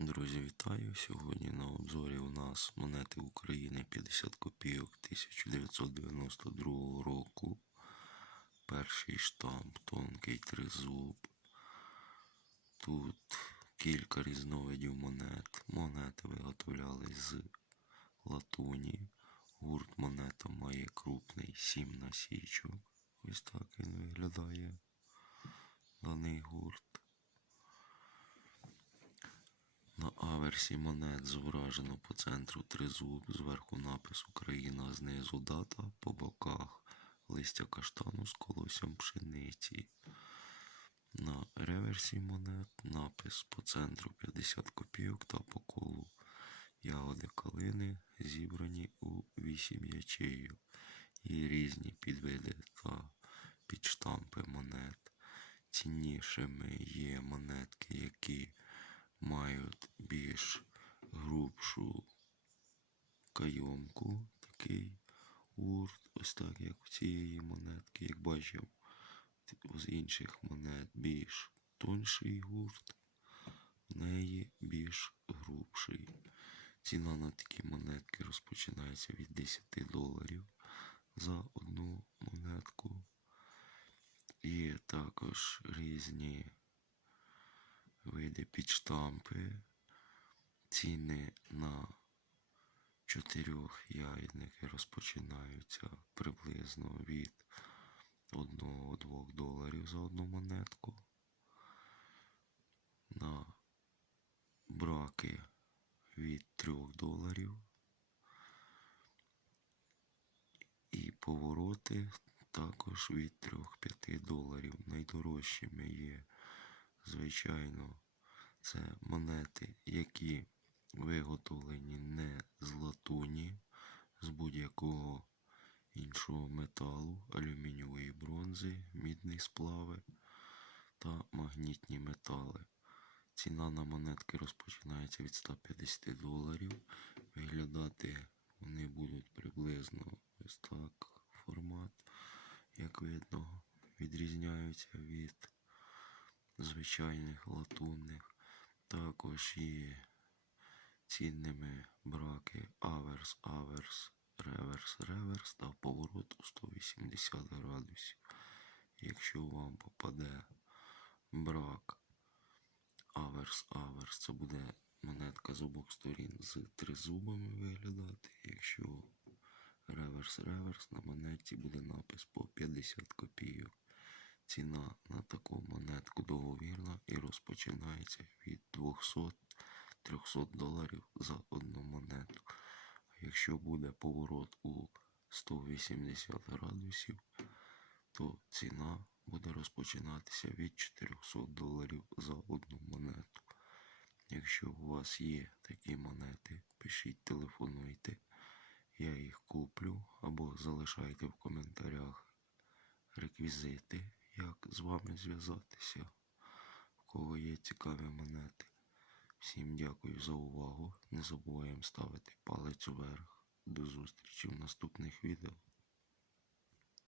Друзі, вітаю! Сьогодні на обзорі у нас монети України 50 копійок 1992 року. Перший штамп, тонкий тризуб. Тут кілька різновидів монет. Монети виготовлялись з латуні. Гурт монета має крупний 7 насічок. Ось так він виглядає. Даний гурт. На аверсі монет зображено по центру тризуб, зверху напис Україна, знизу дата, по боках листя каштану з колоссям пшениці. На реверсі монет напис по центру 50 копійок та по колу ягоди калини зібрані у 8 ячеїв і різні підвиди та підштампи монет. Ціннішими є монетки, які мають більш грубшу кайомку, такий гурт, ось так, як у цієї монетки, як бачив, з інших монет більш тонший гурт, в неї більш грубший. Ціна на такі монетки розпочинається від 10 доларів за одну монетку. Є також різні види підштампи, ціни на чотирьох ягідники розпочинаються приблизно від 1-2 доларів за одну монетку. На браки від 3 доларів. І повороти також від 3-5 доларів. Найдорожчими є, звичайно, це монети, які виготовлені не з латуні, з будь-якого іншого металу, алюмінієвої бронзи, мідні сплави та магнітні метали. Ціна на монетки розпочинається від 150 доларів. Виглядати вони будуть приблизно ось так формат, як видно, відрізняються від звичайних латунних. Також є цінними браки аверс, аверс, реверс, реверс та поворот у 180 градусів. Якщо вам попаде брак аверс, аверс, це буде монетка з обох сторін з тризубами виглядати. Якщо реверс, реверс, на монеті буде напис по 50 копійок. Ціна на таку монетку договірна і розпочинається від 200-300 доларів за одну монету. А якщо буде поворот у 180 градусів, то ціна буде розпочинатися від 400 доларів за одну монету. Якщо у вас є такі монети, пишіть, телефонуйте, я їх куплю або залишайте в коментарях реквізити, як з вами зв'язатися, в кого є цікаві монети. Всім дякую за увагу. Не забуваємо ставити палець вверх. До зустрічі в наступних відео.